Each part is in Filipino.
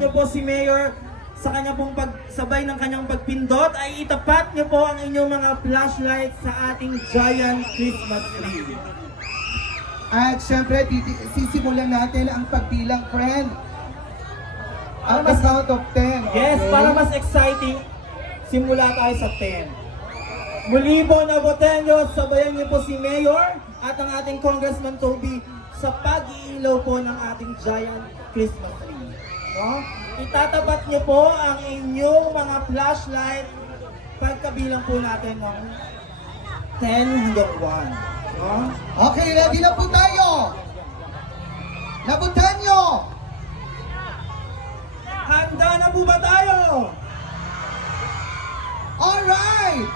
niyo po si Mayor sa kanya pong pagsabay ng kanyang pagpindot ay itapat niyo po ang inyong mga flashlight sa ating giant Christmas tree. At syempre, sisimulan natin ang pagbilang, friend. At the count of 10. Yes, okay? para mas exciting, simula tayo sa 10. Muli po na botenyo, sabayan niyo po si Mayor at ang ating Congressman Toby sa pag-iilaw po ng ating giant Christmas tree. No? Itatapat niyo po ang inyong mga flashlight pagkabilang po natin ng 10 hanggang 1. No? Okay, ready na po tayo. Nabutan nyo. Handa na po ba tayo? Alright.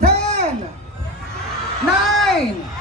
10, 9,